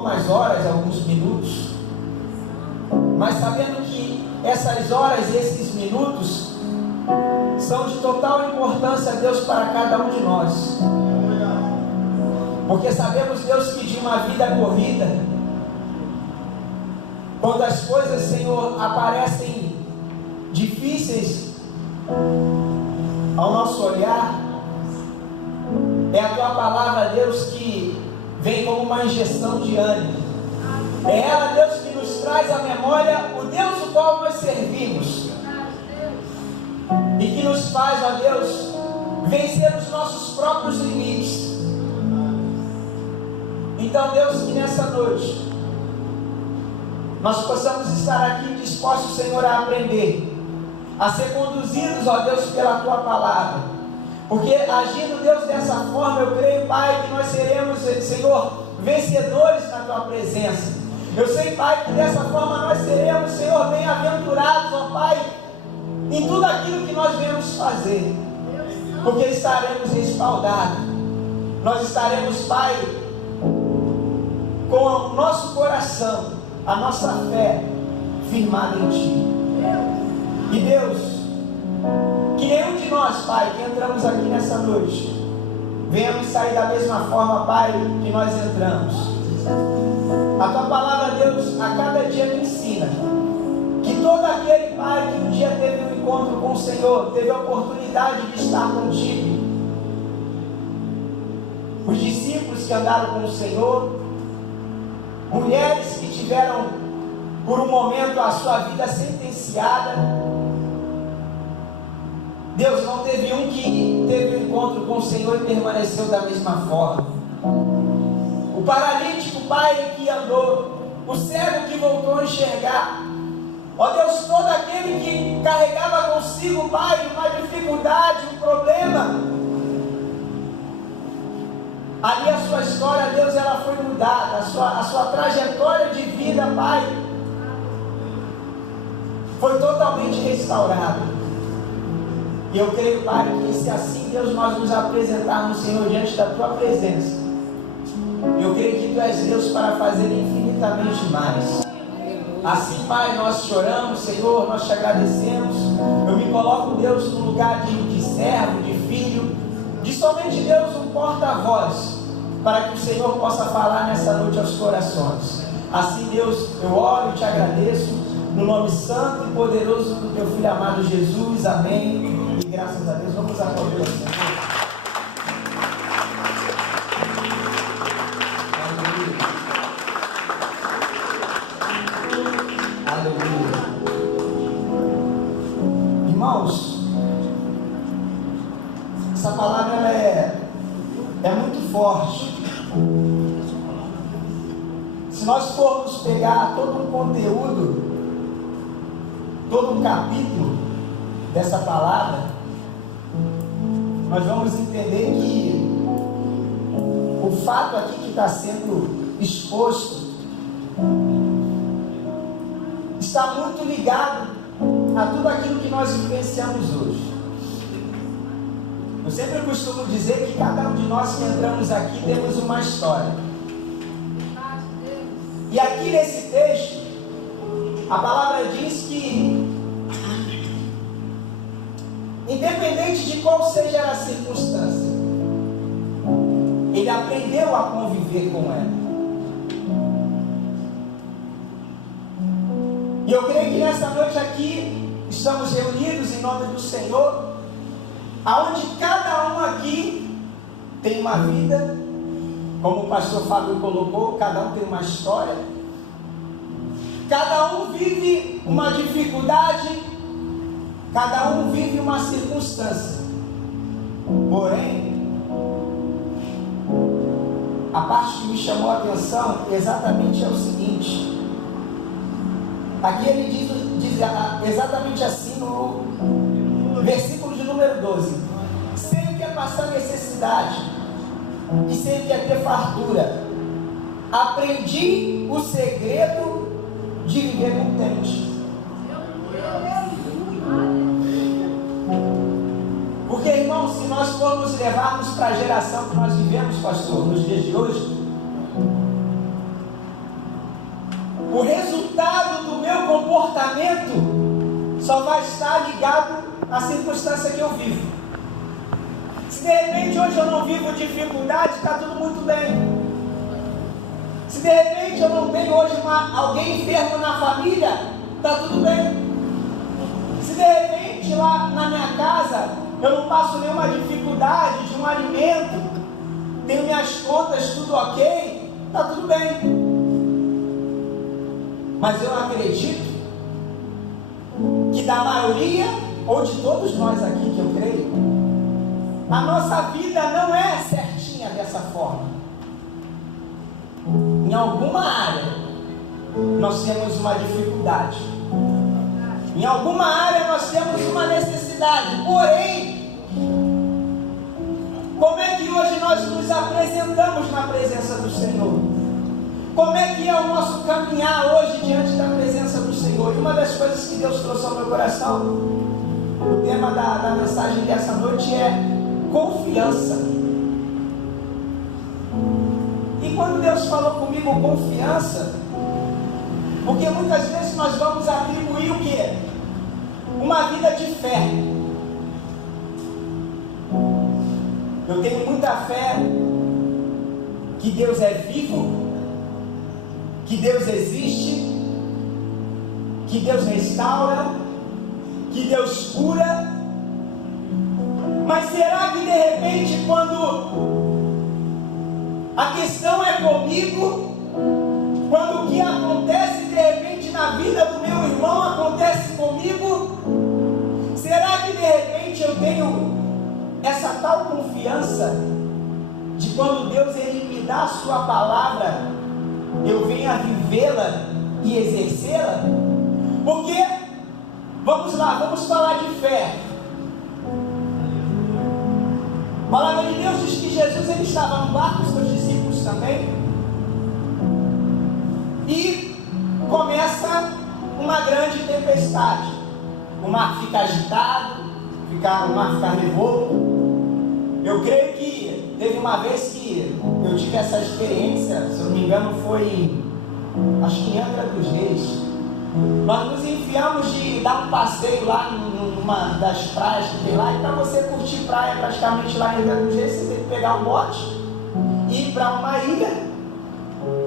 algumas horas, alguns minutos, mas sabendo que essas horas e esses minutos são de total importância a Deus para cada um de nós. Porque sabemos, Deus, que de uma vida corrida, quando as coisas, Senhor, aparecem difíceis ao nosso olhar, é a Tua palavra, Deus, que vem como uma injeção de ânimo. É ela, Deus, que nos traz à memória o Deus o qual nós servimos e que nos faz, ó Deus, vencer os nossos próprios limites. Então, Deus, que nessa noite nós possamos estar aqui dispostos, Senhor, a aprender, a ser conduzidos, ó Deus, pela Tua palavra. Porque agindo, Deus, dessa forma, eu creio, Pai, que nós seremos, Senhor, vencedores na Tua presença. Eu sei, Pai, que dessa forma nós seremos, Senhor, bem-aventurados, ó Pai, em tudo aquilo que nós viemos fazer. Porque estaremos respaldados. Nós estaremos, Pai, com o nosso coração, a nossa fé firmada em Ti. E Deus, que nenhum de nós, Pai, que entramos aqui nessa noite, venhamos sair da mesma forma, Pai, que nós entramos. A Tua palavra, Deus, a cada dia me ensina que todo aquele, Pai, que um dia teve um encontro com o Senhor, teve a oportunidade de estar contigo. Os discípulos que andaram com o Senhor, mulheres que tiveram por um momento a sua vida sentenciada, Deus, não teve um que teve um encontro com o Senhor e permaneceu da mesma forma. O paralítico, Pai, que andou, o cego que voltou a enxergar, ó Deus, todo aquele que carregava consigo, Pai, uma dificuldade, um problema, ali a sua história, Deus, ela foi mudada, a sua trajetória de vida, Pai, foi totalmente restaurada. E eu creio, Pai, que se assim, Deus, nós nos apresentarmos, Senhor, diante da Tua presença, eu creio que Tu és Deus para fazer infinitamente mais. Assim, Pai, nós choramos, Senhor, nós Te agradecemos. Eu me coloco, Deus, no lugar de servo, de filho, de somente, Deus, um porta-voz, para que o Senhor possa falar nessa noite aos corações. Assim, Deus, eu oro e Te agradeço, no nome santo e poderoso do Teu Filho amado Jesus, amém. E graças a Deus, vamos aplaudir o Senhor. Aleluia. Irmãos, essa palavra ela é muito forte. Se nós formos pegar todo um conteúdo, todo um capítulo dessa palavra, nós vamos entender que o fato aqui que está sendo exposto está muito ligado a tudo aquilo que nós vivenciamos hoje. Eu sempre costumo dizer que cada um de nós que entramos aqui temos uma história. E aqui nesse texto, a palavra diz que, independente de qual seja a circunstância, ele aprendeu a conviver com ela. E eu creio que nessa noite aqui, estamos reunidos em nome do Senhor, aonde cada um aqui tem uma vida, como o pastor Fábio colocou, cada um tem uma história, cada um vive uma dificuldade, cada um vive uma circunstância. Porém, a parte que me chamou a atenção exatamente é o seguinte. Aqui ele diz exatamente assim no versículo de número 12: sei o que é passar necessidade e sei o que é ter fartura. Aprendi o segredo de viver contente. Porque, irmão, se nós formos levarmos para a geração que nós vivemos, pastor, nos dias de hoje, o resultado do meu comportamento só vai estar ligado à circunstância que eu vivo. Se de repente hoje eu não vivo dificuldade, está tudo muito bem. Se de repente eu não tenho hoje alguém enfermo na família, está tudo bem. Se de repente lá na minha casa eu não passo nenhuma dificuldade de um alimento, tenho minhas contas tudo ok, está tudo bem. Mas eu acredito que da maioria, ou de todos nós aqui que eu creio, a nossa vida não é certinha dessa forma. Em alguma área nós temos uma dificuldade, em alguma área nós temos uma necessidade. Porém, como é que hoje nós nos apresentamos na presença do Senhor? Como é que é o nosso caminhar hoje diante da presença do Senhor? E uma das coisas que Deus trouxe ao meu coração, o tema da mensagem dessa noite é confiança. E quando Deus falou comigo confiança, porque muitas vezes nós vamos atribuir o quê? Uma vida de fé. Eu tenho muita fé que Deus é vivo, que Deus existe, que Deus restaura, que Deus cura. Mas será que de repente, quando a questão é comigo, quando o que acontece de repente na vida do meu irmão acontece comigo, será que de repente eu tenho essa tal confiança de quando Deus ele me dá a sua palavra, eu venho a vivê-la e exercê-la? Porque, vamos lá, vamos falar de fé. A palavra de Deus diz que Jesus ele estava no barco, os seus discípulos também, e começa uma grande tempestade. O mar fica agitado, o mar fica revolto. Eu creio que teve uma vez que eu tive essa experiência, se eu não me engano foi, acho que em Angra dos Reis. Nós nos enfiamos de dar um passeio lá numa das praias que tem lá, e para você curtir praia praticamente lá em Angra dos Reis, você tem que pegar um bote e ir para uma ilha,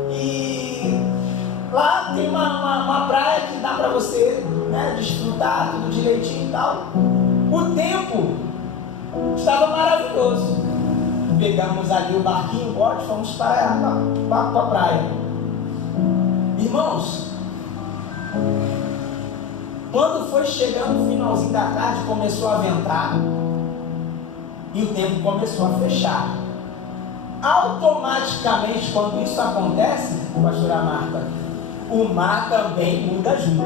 e lá tem uma praia que dá para você, né, desfrutar tudo direitinho e tal. O tempo estava maravilhoso. Pegamos ali o barquinho, o bote, fomos para a praia. Irmãos, quando foi chegando o finalzinho da tarde, começou a ventar e o tempo começou a fechar. Automaticamente, quando isso acontece, pastora Marta, o mar também muda junto.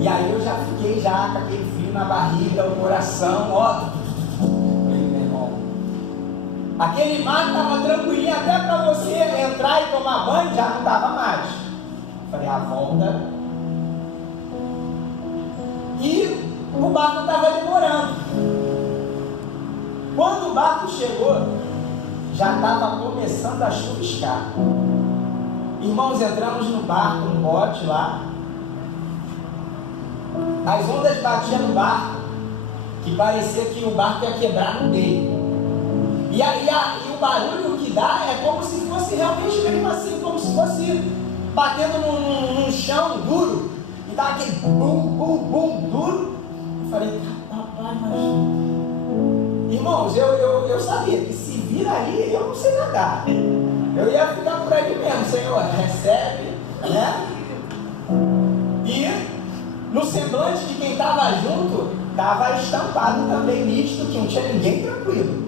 E aí eu já fiquei com aquele frio na barriga, o coração, ó. Meu irmão, aquele mar estava tranquilinho até para você entrar e tomar banho, já não dava mais. Falei, a volta. E o barco estava demorando. Quando o barco chegou, já estava começando a chuviscar. Irmãos, entramos no barco, no bote lá. As ondas batiam no barco, que parecia que o barco ia quebrar no meio. E o barulho que dá é como se fosse realmente mesmo assim, como se fosse batendo num chão duro. E dá aquele bum, bum, bum duro. Eu falei, papai, mas... Irmãos, eu sabia que se vir aí, eu não sei nadar. Eu ia ficar por ali mesmo, Senhor, recebe, né? E no semblante de quem estava junto, estava estampado também nítido que não tinha ninguém tranquilo.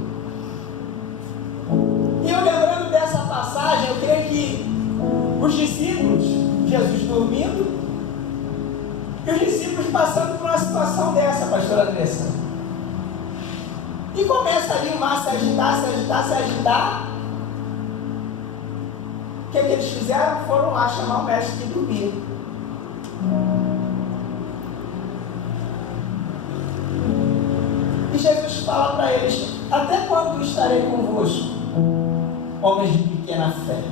E eu lembrando dessa passagem, eu creio que os discípulos, Jesus dormindo, e os discípulos passando por uma situação dessa, pastora Andressa. E começa ali o mar se agitar. O que eles fizeram? Foram lá chamar o mestre que dormia. E Jesus fala para eles, até quando estarei convosco, homens de pequena fé?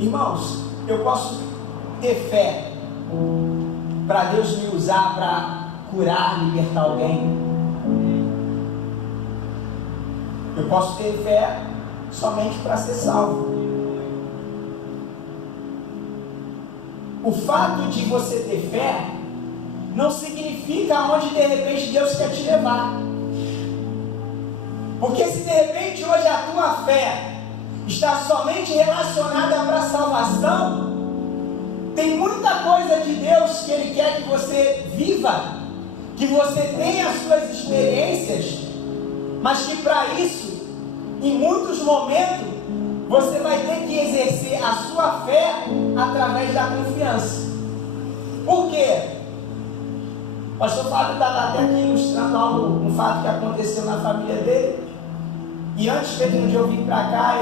Irmãos, eu posso ter fé para Deus me usar para curar, libertar alguém. Eu posso ter fé somente para ser salvo. O fato de você ter fé não significa onde de repente Deus quer te levar. Porque se de repente hoje a tua fé está somente relacionada para a salvação, tem muita coisa de Deus que Ele quer que você viva, que você tenha as suas experiências, mas que para isso, em muitos momentos, você vai ter que exercer a sua fé através da confiança. Por quê? O pastor Fábio estava até aqui ilustrando algo, um fato que aconteceu na família dele. E antes mesmo de eu vir para cá,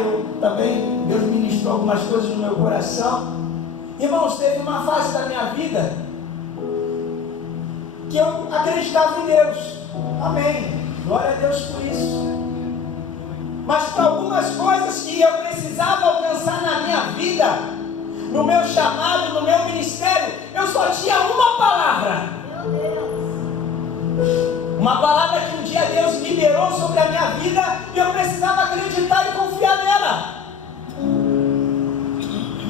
Deus ministrou algumas coisas no meu coração. Irmãos, teve uma fase da minha vida que eu acreditava em Deus. Amém. Glória a Deus por isso. Mas para algumas coisas que eu precisava alcançar na minha vida, no meu chamado, no meu ministério, eu só tinha uma palavra. Uma palavra que um dia Deus liberou sobre a minha vida e eu precisava acreditar e confiar nela.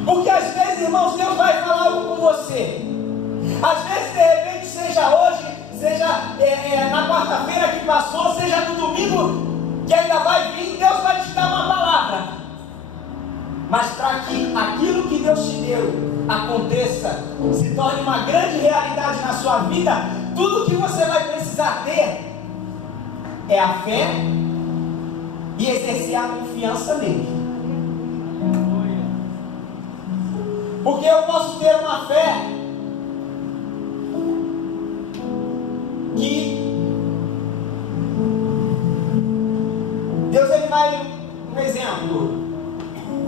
Porque às vezes, irmãos, Deus vai falar algo com você. Às vezes, de repente, seja hoje, seja na quarta-feira que passou, seja no domingo que ainda vai vir, Deus vai te dar uma palavra. Mas para que aquilo que Deus te deu aconteça, se torne uma grande realidade na sua vida, tudo que você vai precisar ter é a fé e exercer a confiança nele. Porque eu posso ter uma fé que Deus, ele vai, um exemplo,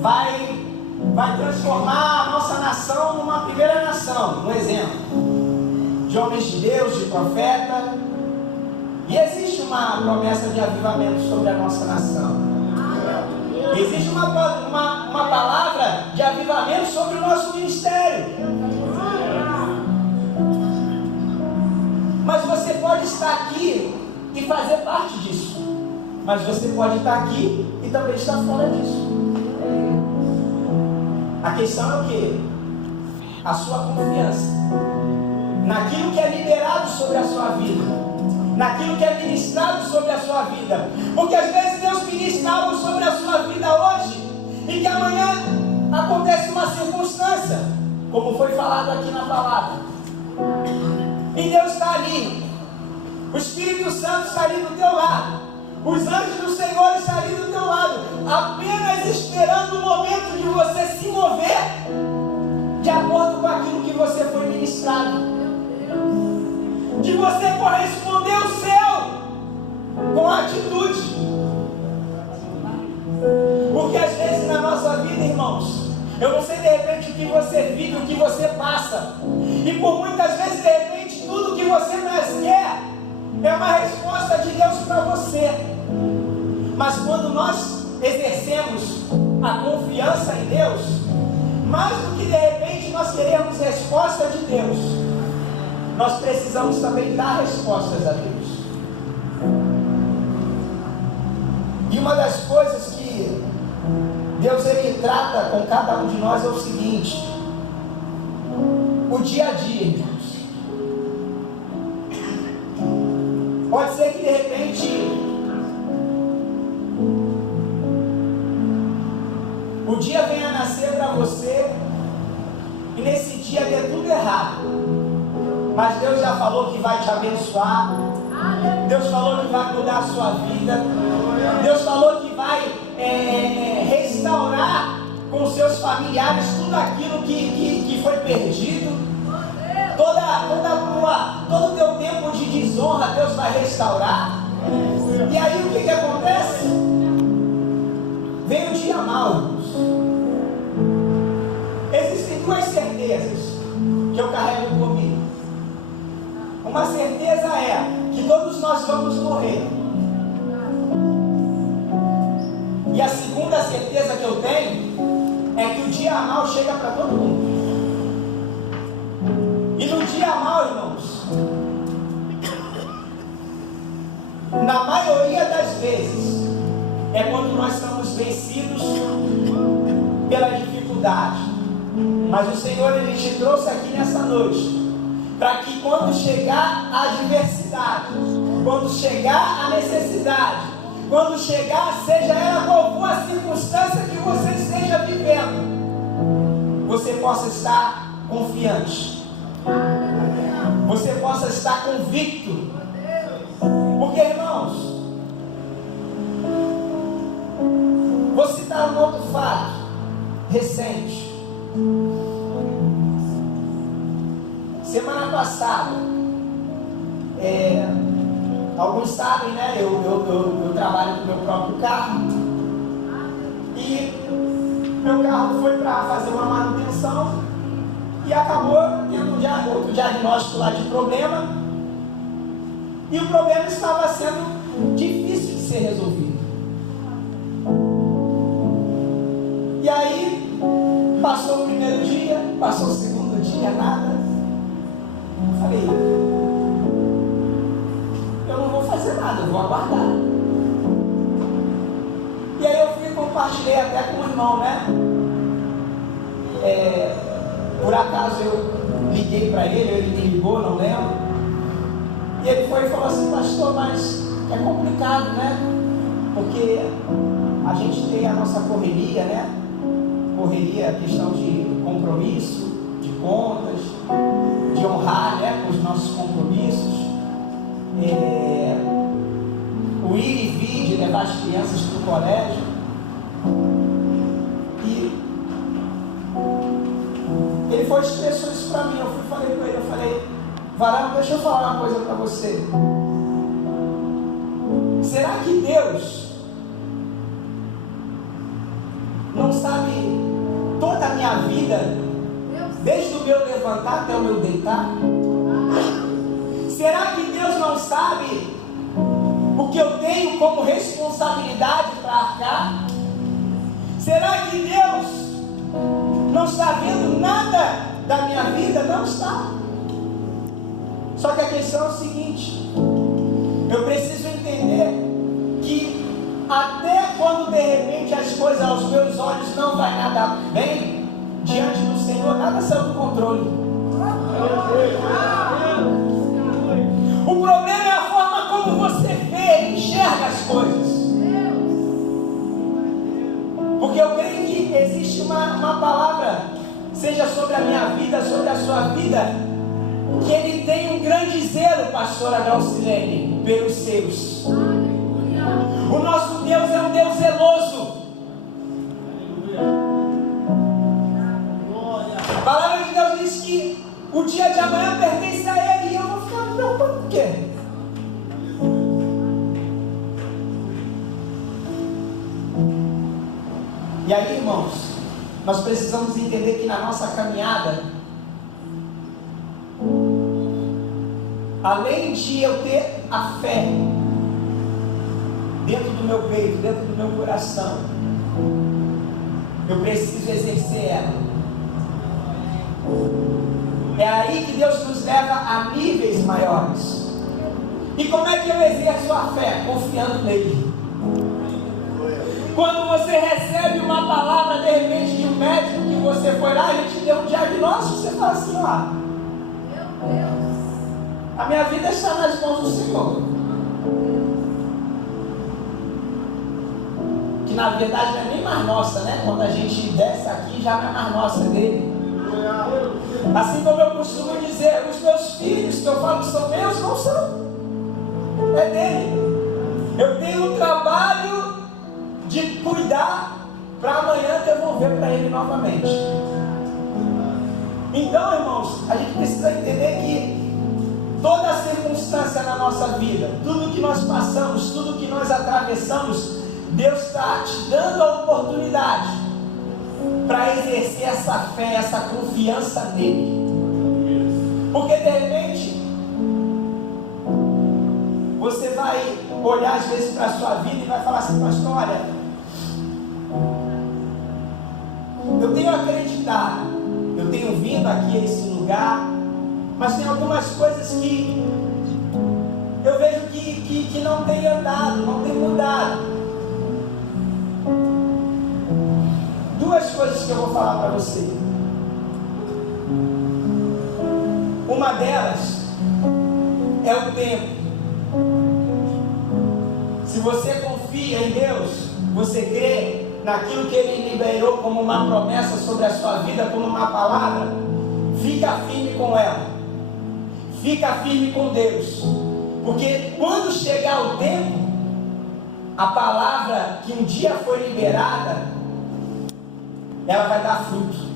vai transformar a nossa nação numa primeira nação, um exemplo, de homens de Deus, de profeta, e existe uma promessa de avivamento sobre a nossa nação. Existe uma palavra de avivamento sobre o nosso ministério. Mas você pode estar aqui e fazer parte disso. Mas você pode estar aqui e também estar fora disso. A questão é o quê? A sua confiança naquilo que é liberado sobre a sua vida, naquilo que é ministrado sobre a sua vida. Porque às vezes Deus ministra algo sobre a sua vida hoje e que amanhã acontece uma circunstância, como foi falado aqui na palavra, e Deus está ali, o Espírito Santo está ali do teu lado, os anjos do Senhor estão ali do teu lado, apenas esperando o momento de você se mover de acordo com aquilo que você foi ministrado, de você corresponder ao céu com atitude. Porque às vezes na nossa vida, irmãos, eu não sei de repente o que você vive, o que você passa, e por muitas vezes de repente tudo que você mais quer é uma resposta de Deus para você. Mas quando nós exercemos a confiança em Deus, mais do que de repente nós queremos resposta de Deus, nós precisamos também dar respostas a Deus. E uma das coisas que Deus ele trata com cada um de nós é o seguinte: o dia a dia, irmãos. Pode ser que de repente o dia venha a nascer para você e nesse dia dê tudo errado. Mas Deus já falou que vai te abençoar. Deus falou que vai mudar a sua vida. Deus falou que vai restaurar com seus familiares tudo aquilo que foi perdido. Todo o teu tempo de desonra Deus vai restaurar. E aí o que acontece? Vem o dia mau, irmãos. Existem duas certezas que eu carrego comigo. Uma certeza é que todos nós vamos morrer. E a segunda certeza que eu tenho é que o dia mal chega para todo mundo. E no dia mal, irmãos, na maioria das vezes, é quando nós somos vencidos pela dificuldade. Mas o Senhor, Ele te trouxe aqui nessa noite, para que quando chegar a adversidade, quando chegar a necessidade, quando chegar, seja ela qual for a circunstância que você esteja vivendo, você possa estar confiante, você possa estar convicto. Porque, irmãos, vou citar um outro fato recente. Semana passada, alguns sabem, né? Eu trabalho com meu próprio carro. E meu carro foi para fazer uma manutenção e acabou tendo outro diagnóstico lá de problema. E o problema estava sendo difícil de ser resolvido. E aí, passou o primeiro dia, passou o segundo dia, nada. Eu falei, eu não vou fazer nada, eu vou aguardar. E aí eu fui e compartilhei até com o irmão, né? Por acaso eu liguei para ele me ligou, não lembro. E ele foi e falou assim, pastor, mas é complicado, né? Porque a gente tem a nossa correria, né? Correria, questão de compromisso, de contas, de honrar, né, com os nossos compromissos, o ir e vir, de levar as crianças para o colégio. E ele foi e expressou isso para mim. Eu fui e falei com ele, eu falei, varão, deixa eu falar uma coisa para você. Será que Deus não sabe toda a minha vida, desde o meu levantar até o meu deitar? Será que Deus não sabe o que eu tenho como responsabilidade para arcar? Será que Deus não está vendo nada da minha vida? Não está. Só que a questão é o seguinte, eu preciso entender que até quando de repente as coisas aos meus olhos não vai nada bem, diante do Senhor nada saiu do controle. O problema é a forma como você vê e enxerga as coisas. Porque eu creio que existe uma palavra, seja sobre a minha vida, sobre a sua vida, que Ele tem um grande zelo, pastora Glaucilene, pelos seus. O nosso Deus é um Deus zeloso. A palavra de Deus diz que o dia de amanhã pertence a Ele, e eu vou ficar me preocupando por quê? E aí, irmãos, nós precisamos entender que na nossa caminhada, além de eu ter a fé dentro do meu peito, dentro do meu coração, eu preciso exercer ela. É aí que Deus nos leva a níveis maiores. E como é que eu exerço a fé? Confiando nele. Quando você recebe uma palavra, de repente, de um médico, que você foi lá, ele te deu um diagnóstico, você fala assim, ó, a minha vida está nas mãos do Senhor. Que na verdade não é nem mais nossa, né? Quando a gente desce aqui, já não é mais nossa, é dele. Assim como eu costumo dizer, os meus filhos, que eu falo que são meus, não são. É dele. Eu tenho um trabalho de cuidar para amanhã devolver para ele novamente. Então, irmãos, a gente precisa entender que toda circunstância na nossa vida, tudo que nós passamos, tudo que nós atravessamos, Deus está te dando a oportunidade para exercer essa fé, essa confiança nele. Porque de repente você vai olhar às vezes para a sua vida e vai falar assim, pastor, olha, eu acreditar. Eu tenho vindo aqui a esse lugar, mas tem algumas coisas que eu vejo que não tem andado, não tem mudado. Duas coisas que eu vou falar para você. Uma delas é o tempo. Se você confia em Deus, você crê naquilo que Ele liberou como uma promessa sobre a sua vida, como uma palavra, fica firme com ela. Fica firme com Deus. Porque quando chegar o tempo, a palavra que um dia foi liberada, ela vai dar fruto.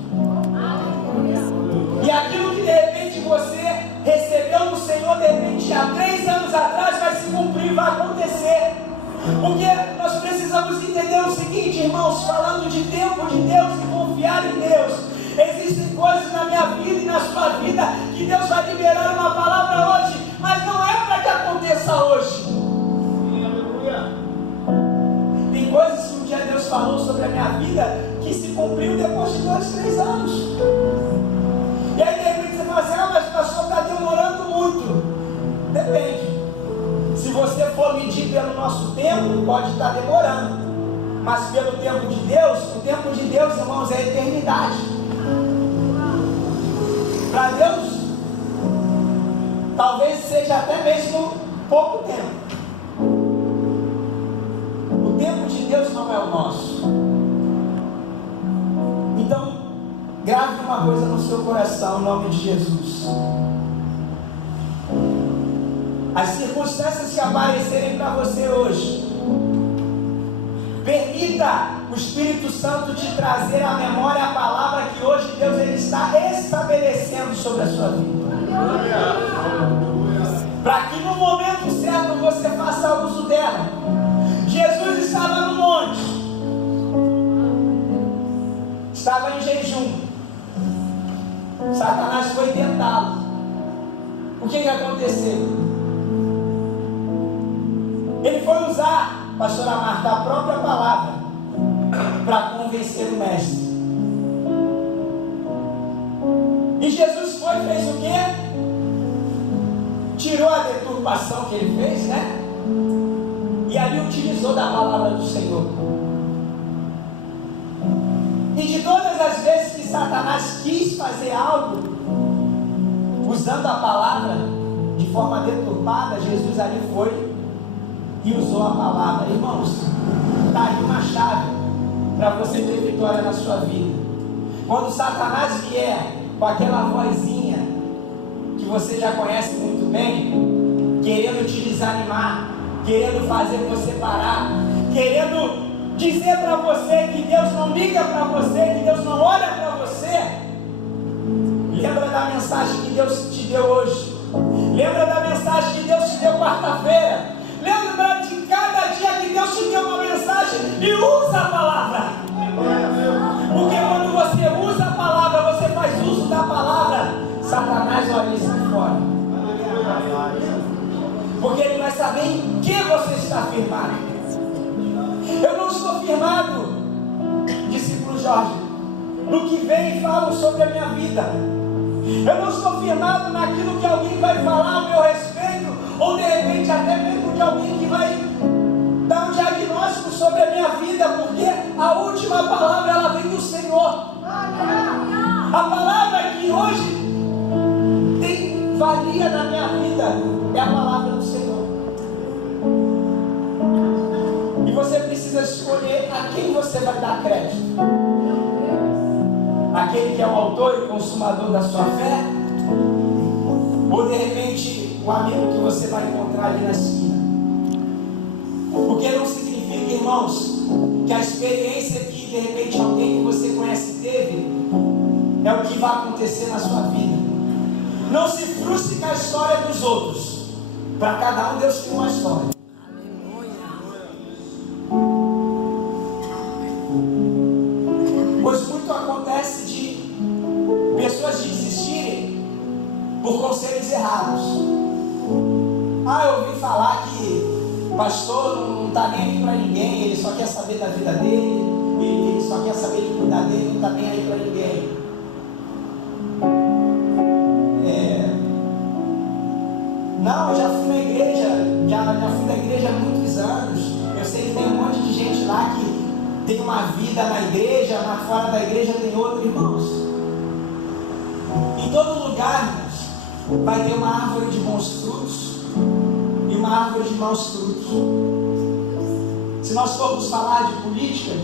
E aquilo que de repente você recebeu do Senhor, de repente há 3 anos atrás, vai se cumprir, vai acontecer. Porque nós precisamos entender o seguinte, irmãos, falando de tempo de Deus e confiar em Deus. Existem coisas na minha vida e na sua vida que Deus vai liberar uma palavra hoje, mas não é para que aconteça hoje. Tem coisas que um dia Deus falou sobre a minha vida que se cumpriu depois de 2, 3 anos. E aí de repente você fala assim, mas pastor, está demorando muito. Depende. Se você for medir pelo nosso tempo, pode estar demorando. Mas pelo tempo de Deus, o tempo de Deus, irmãos, é a eternidade. Para Deus, talvez seja até mesmo pouco tempo. O tempo de Deus não é o nosso. Então, grave uma coisa no seu coração, em nome de Jesus. As circunstâncias que aparecerem para você hoje, permita o Espírito Santo te trazer à memória a palavra que hoje Deus ele está estabelecendo sobre a sua vida. Para que no momento certo você faça uso dela. Jesus estava no monte, estava em jejum. Satanás foi tentá-lo. O que aconteceu? Ele foi usar, pastora Marta, a própria palavra para convencer o mestre. E Jesus foi e fez o quê? Tirou a deturpação que ele fez, né? E ali utilizou da palavra do Senhor. E de todas as vezes que Satanás quis fazer algo, usando a palavra de forma deturpada, Jesus ali foi e usou a palavra. Irmãos, está aí uma chave para você ter vitória na sua vida. Quando Satanás vier com aquela vozinha que você já conhece muito bem, querendo te desanimar, querendo fazer você parar, querendo dizer para você que Deus não liga para você, que Deus não olha para você, lembra da mensagem que Deus te deu hoje. Lembra da mensagem que Deus te deu quarta-feira. Lembra de cada dia que Deus te deu uma mensagem e usa a palavra. Porque quando você usa a palavra, você faz uso da palavra, Satanás olha isso de fora. Porque ele vai saber em que você está firmado. Eu não estou firmado, discípulo Jorge, no que vem e falam sobre a minha vida. Eu não estou firmado naquilo que alguém vai falar a meu respeito, ou de repente até mesmo de alguém que vai dar um diagnóstico sobre a minha vida, porque a última palavra ela vem do Senhor. A palavra que hoje tem valia na minha vida é a palavra do Senhor. E você precisa escolher a quem você vai dar crédito. Aquele que é o autor e consumador da sua fé, ou de repente o amigo que você vai encontrar ali na esquina. Porque não significa, irmãos, que a experiência que de repente alguém que você conhece teve é o que vai acontecer na sua vida. Não se frustre com a história dos outros. Para cada um Deus tem uma história. Pois muito acontece de pessoas desistirem por conselhos errados. Eu ouvi falar que o pastor não está nem aí para ninguém, ele só quer saber da vida dele, ele só quer saber de cuidar dele, não está nem aí para ninguém. muitos anos, eu sei que tem um monte de gente lá que tem uma vida na igreja, mas fora da igreja tem outra, irmãos. Em todo lugar, irmãos, vai ter uma árvore de bons frutos e uma árvore de maus frutos. Se nós formos falar de política,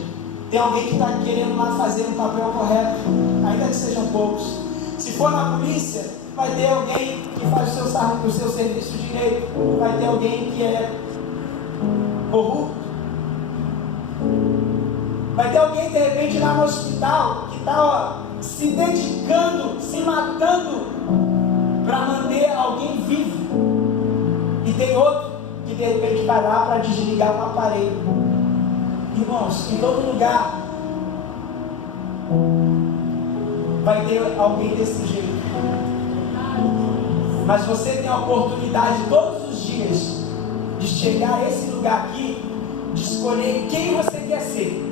tem alguém que está querendo lá fazer um papel correto, ainda que sejam poucos. Se for na polícia, vai ter alguém que faz o seu serviço direito, vai ter alguém que é corrupto, vai ter alguém de repente lá no hospital que está se dedicando, se matando para manter alguém vivo, e tem outro que de repente vai lá para desligar um aparelho. Irmãos, em todo lugar vai ter alguém desse jeito, mas você tem a oportunidade todos os dias de chegar a esse lugar aqui, de escolher quem você quer ser.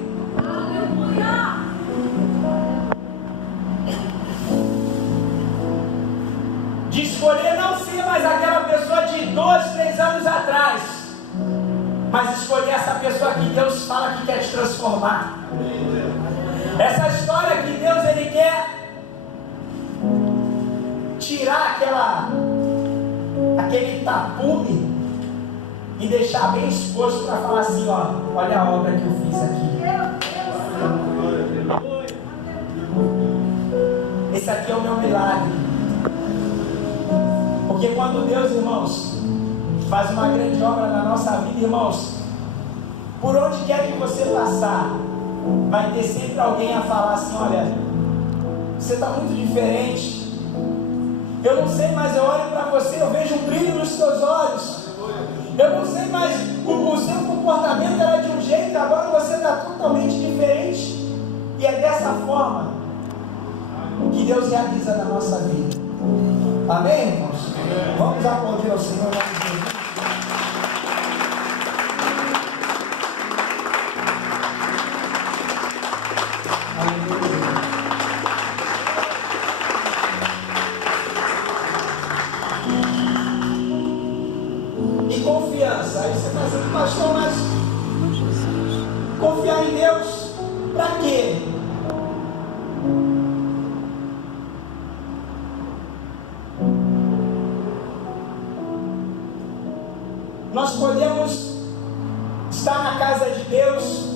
De escolher não ser mais aquela pessoa de 2, 3 anos atrás, mas escolher essa pessoa que Deus fala que quer te transformar. Essa história que Deus Ele quer tirar aquele tapume e deixar bem exposto para falar assim, ó, olha a obra que eu fiz aqui. Esse aqui é o meu milagre. Porque quando Deus, irmãos, faz uma grande obra na nossa vida, irmãos, por onde quer que você passar, vai ter sempre alguém a falar assim, olha, você está muito diferente. Eu não sei, mas eu olho para você, eu vejo um brilho nos seus olhos. Eu não sei, mas o seu comportamento era de um jeito, agora você está totalmente diferente. E é dessa forma que Deus realiza na nossa vida. Amém, irmãos? Amém. Vamos aplaudir ao Senhor. E confiança. Aí você está dizendo, pastor, mas confiar em Deus para quê? Nós podemos estar na casa de Deus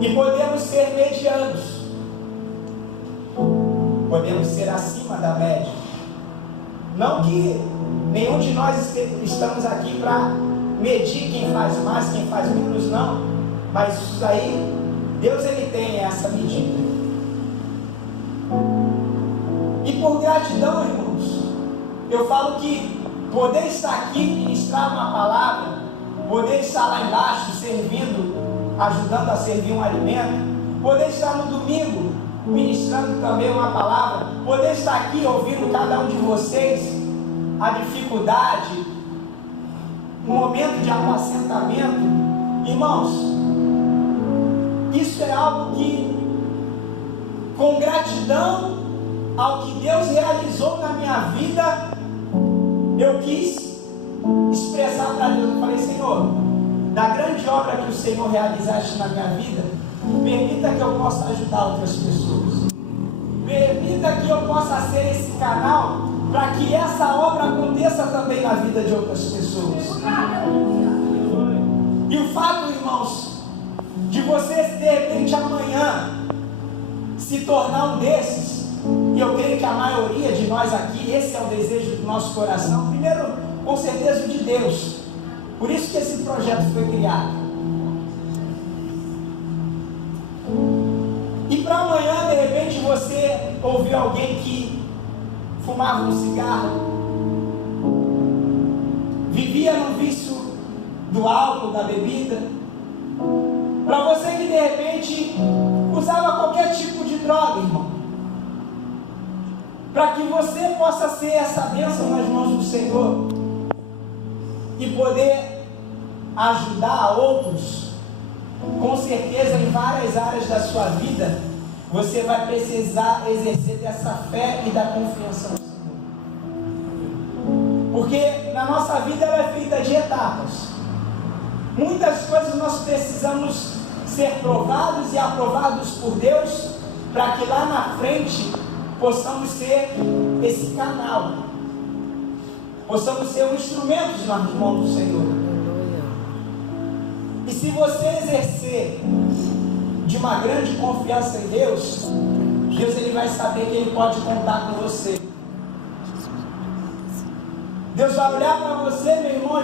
e podemos ser medianos, podemos ser acima da média. Não que nenhum de nós estamos aqui para medir quem faz mais, quem faz menos, não. Mas isso aí, Deus Ele tem essa medida. E por gratidão, irmãos, eu falo que poder estar aqui, ministrar uma palavra, poder estar lá embaixo servindo, ajudando a servir um alimento, poder estar no domingo ministrando também uma palavra, poder estar aqui ouvindo cada um de vocês, a dificuldade, um momento de apacentamento, irmãos, isso é algo que, com gratidão ao que Deus realizou na minha vida, eu quis expressar para Deus. Eu falei, Senhor, da grande obra que o Senhor realizaste na minha vida, permita que eu possa ajudar outras pessoas, permita que eu possa ser esse canal para que essa obra aconteça também na vida de outras pessoas. E o fato, irmãos, de você de repente amanhã se tornar um desses, e eu creio que a maioria de nós aqui, esse é o desejo do nosso coração, primeiro, com certeza, de Deus. Por isso que esse projeto foi criado. E para amanhã, de repente, você ouvir alguém que fumava um cigarro, vivia no vício do álcool, da bebida, para você que de repente usava qualquer tipo de droga, irmão, para que você possa ser essa bênção nas mãos do Senhor e poder ajudar a outros, com certeza em várias áreas da sua vida, você vai precisar exercer dessa fé e da confiança no Senhor. Porque na nossa vida ela é feita de etapas. Muitas coisas nós precisamos ser provados e aprovados por Deus, para que lá na frente possamos ser esse canal, possamos ser um instrumento nas mãos do Senhor. E se você exercer de uma grande confiança em Deus, Deus ele vai saber que ele pode contar com você. Deus vai olhar para você, meu irmão, e vai